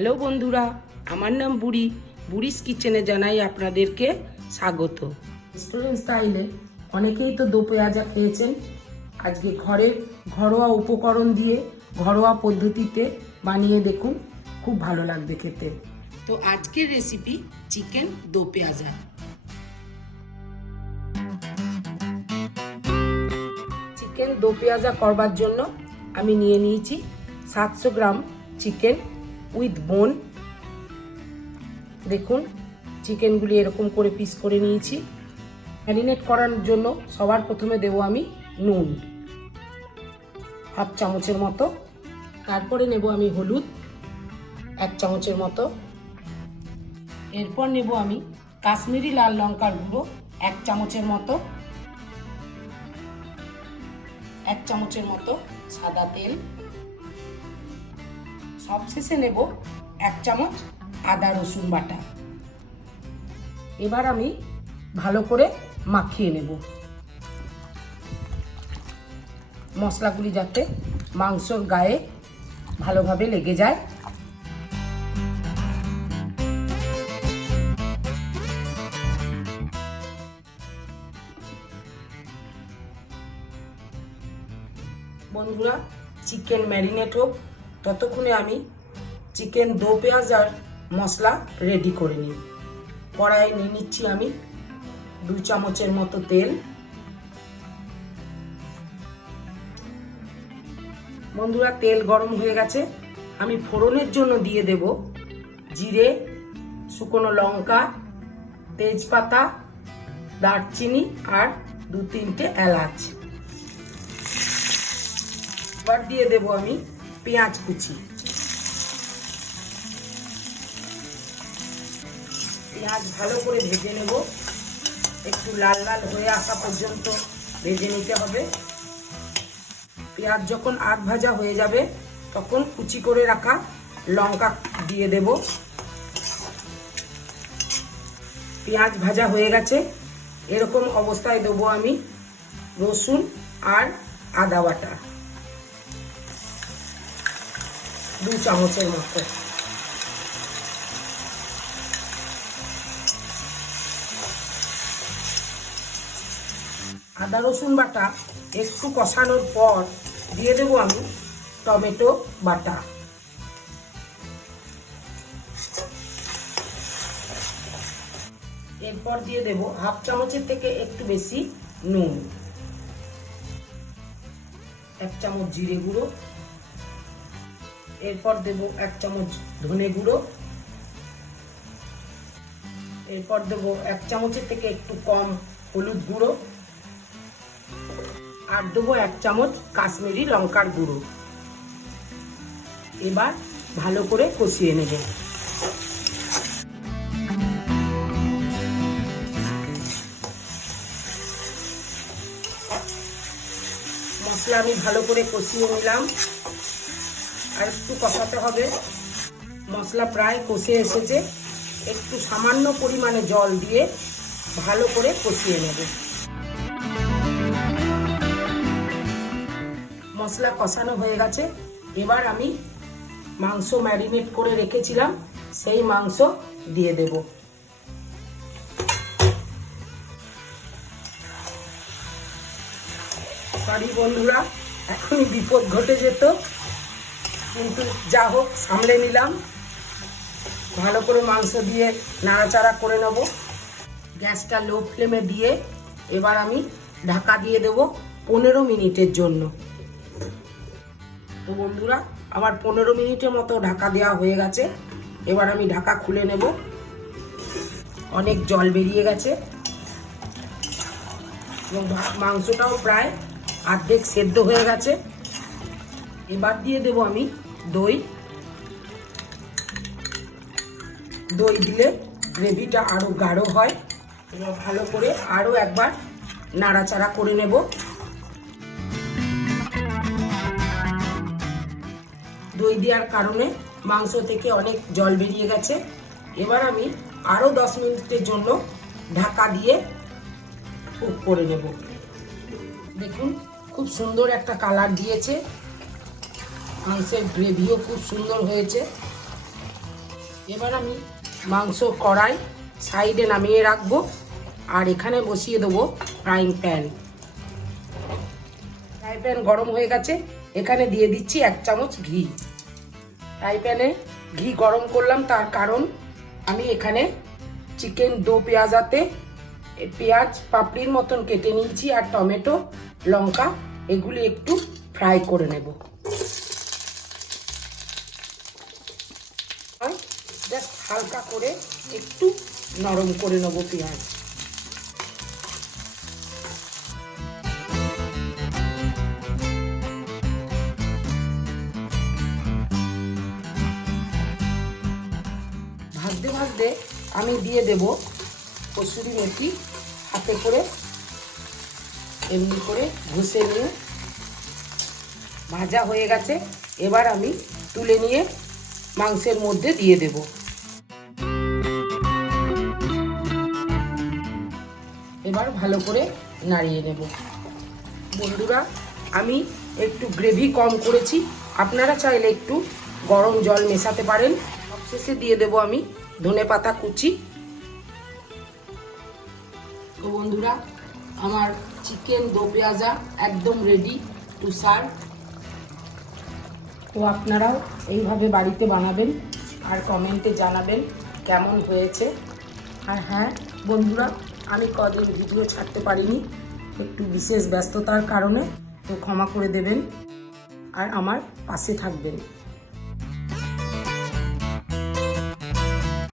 Hello বন্ধুরা আমার নাম বুড়ি। বুড়িস কিচেনে জানাই আপনাদেরকে স্বাগত। রেস্টুরেন্ট স্টাইলে অনেকেই তো দো পেঁয়াজা খেয়েছেন। আজকে ঘরের ঘরোয়া উপকরণ দিয়ে ঘরোয়া পদ্ধতিতে বানিয়ে দেখুন খুব ভালো লাগবে খেতে। তো আজকের রেসিপি চিকেন দো পেঁয়াজা চিকেন দো পেঁয়াজা করবার জন্য আমি নিয়ে নিয়েছি সাতশো গ্রাম চিকেন উইথ বোন দেখুন চিকেনগুলি এরকম করে পিস করে নিয়েছি। ম্যারিনেট করার জন্য সবার প্রথমে দেব আমি নুন, হাফ চামচের মতো। তারপরে নেব আমি হলুদ, এক চামচের মতো। এরপর নেব আমি কাশ্মীরি লাল লঙ্কার গুঁড়ো, এক চামচের মতো। এক চামচের মতো সাদা তেল। সবশেষে নেব এক চামচ আদা রসুন বাটা। এবার আমি ভালো করে মাখিয়ে নেব। মশলাগুলি যাতে মাংসর গায়ে ভালোভাবে লেগে যায়। বন্ধুরা, চিকেন ম্যারিনেট হোক ততক্ষণে আমি চিকেন দো পেঁয়াজ আর মশলা রেডি করে নিই। কড়াইয়ে নিয়ে নিচ্ছি আমি দু চামচের মতো তেল। বন্ধুরা, তেল গরম হয়ে গেছে। আমি ফোড়নের জন্য দিয়ে দেব জিরে, শুকনো লঙ্কা, তেজপাতা, দারচিনি আর দু তিনটে এলাচ। এবার দিয়ে দেব আমি পেঁয়াজ কুচি। পেঁয়াজ ভালো করে ভেজে নেব। একটু লাল লাল হয়ে আসা পর্যন্ত ভেজে নিতে হবে। পেঁয়াজ যখন আধ ভাজা হয়ে যাবে, তখন কুচি করে রাখা লঙ্কা দিয়ে দেব। পেঁয়াজ ভাজা হয়ে গেছে। এরকম অবস্থায় দেবো আমি রসুন আর আদা বাটা। দু চামচের মতো আদা, রসুন বাটা একটু কষানোর পর দিয়ে দেবো আমি টমেটো বাটা। এরপর দিয়ে দেব হাফ চামচের থেকে একটু বেশি নুন। এক চামচ জিরে গুঁড়ো এরপর দেব এক চামচ ধনে গুঁড়ো। এরপর দেব এক চামচের থেকে একটু কম হলুদ গুঁড়ো। আর দেবো এক চামচ কাশ্মীরি লঙ্কার গুঁড়ো। এবার ভালো করে কষিয়ে নেবে। মশলা আমি ভালো করে কষিয়ে নিলাম। আর একটু কষাতে হবে। মশলা প্রায় কষে এসেছে। একটু সামান্য পরিমাণে জল দিয়ে ভালো করে কষিয়ে নেবে। মশলা কষানো হয়ে গেছে। এবার আমি মাংস ম্যারিনেট করে রেখেছিলাম। সেই মাংস দিয়ে দেব। সরি বন্ধুরা, এখনই বিপদ ঘটে যেত। কিন্তু যা হোক, সামলে নিলাম। ভালো করে মাংস দিয়ে নাড়াচাড়া করে নেব। গ্যাসটা লো ফ্লেমে দিয়ে এবার আমি ঢাকা দিয়ে দেব পনেরো মিনিটের জন্য। তো বন্ধুরা, আমার পনেরো মিনিটের মতো ঢাকা দেওয়া হয়ে গেছে। এবার আমি ঢাকা খুলে নেব। অনেক জল বেরিয়ে গেছে। এবং মাংসটাও প্রায় অর্ধেক সেদ্ধ হয়ে গেছে। এবার দিয়ে দেব আমি দই। দই দিলে গ্রেভিটা আরও গাঢ় হয়। এবার ভালো করে আরও একবার নাড়াচাড়া করে নেব। দই দেওয়ার কারণে মাংস থেকে অনেক জল বেরিয়ে গেছে। এবার আমি আরও দশ মিনিটের জন্য ঢাকা দিয়ে কুক করে নেব। দেখুন, খুব সুন্দর একটা কালার দিয়েছে। মাংসের গ্রেভিও খুব সুন্দর হয়েছে। এবার আমি মাংস কড়াই সাইডে নামিয়ে রাখব আর এখানে বসিয়ে দেবো ফ্রাইং প্যান। ফ্রাই প্যান গরম হয়ে গেছে, এখানে দিয়ে দিচ্ছি এক চামচ ঘি। ফ্রাই প্যানে ঘি গরম করলাম তার কারণ আমি এখানে চিকেন দো পেঁয়াজাতে পেঁয়াজ পাপড়ির মতন কেটে নিয়েছি আর টমেটো, লঙ্কা, এগুলি একটু ফ্রাই করে নেব। জাস্ট হালকা করে একটু নরম করে নেব পেঁয়াজ। ভাজতে ভাজতে আমি দিয়ে দেব কসুরি মেথি, হাতে করে এমনি করে ঘষে নিয়ে। ভাজা হয়ে গেছে, এবার আমি তুলে নিয়ে মাংসের মধ্যে দিয়ে দেব। এবার ভালো করে নাড়িয়ে নেব। বন্ধুরা, আমি একটু গ্রেভি কম করেছি। আপনারা চাইলে একটু গরম জল মেশাতে পারেন। সবশেষে দিয়ে দেব আমি ধনে পাতা কুচি। তো বন্ধুরা, আমার চিকেন দো পেঁয়াজা একদম রেডি টু সার্ভ তো আপনারাও এইভাবে বাড়িতে বানাবেন আর কমেন্টে জানাবেন কেমন হয়েছে। আর হ্যাঁ বন্ধুরা আমি কদিন ভিডিও ছাড়তে পারিনি, একটু বিশেষ ব্যস্ততার কারণে, তো ক্ষমা করে দেবেন। আর আমার পাশে থাকবেন।